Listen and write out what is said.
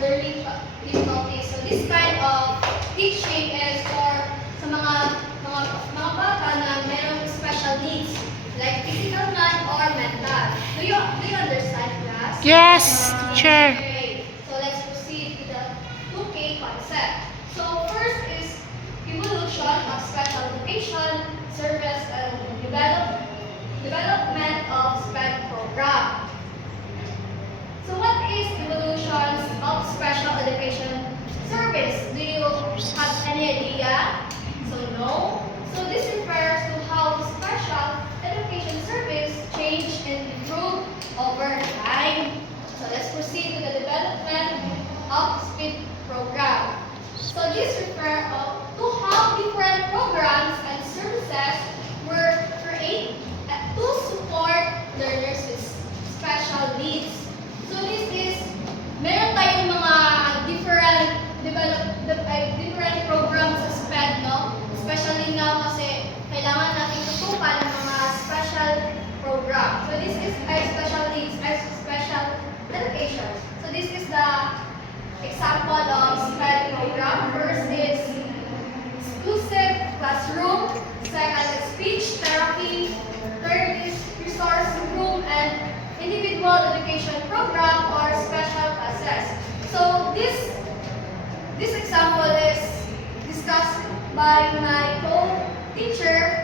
learning difficulties. So this kind of teaching is for sa mga bata na mayroong special needs, like physical man or mental. Do you understand, class? Yes, teacher. Okay. So let's proceed to the 2K concept. So first is evolution of special education, service, and development of SPED program. So what is evolution of special education service? Do you have any idea? So no. So this refers to how special education service change and improve over time. So let's proceed to the development of SPED program. So this refers to how different programs and services were created to support learners with special needs. So this is, meron tayong mga different programs sa SPED, no? Especially now kasi kailangan natin tutukan ng mga special program. So this is a special needs, a special education. So this is the example of SPED program. First is exclusive classroom. Second is speech therapy. Third is resource room and individual education program or special classes. So this example is discussed by my co-teacher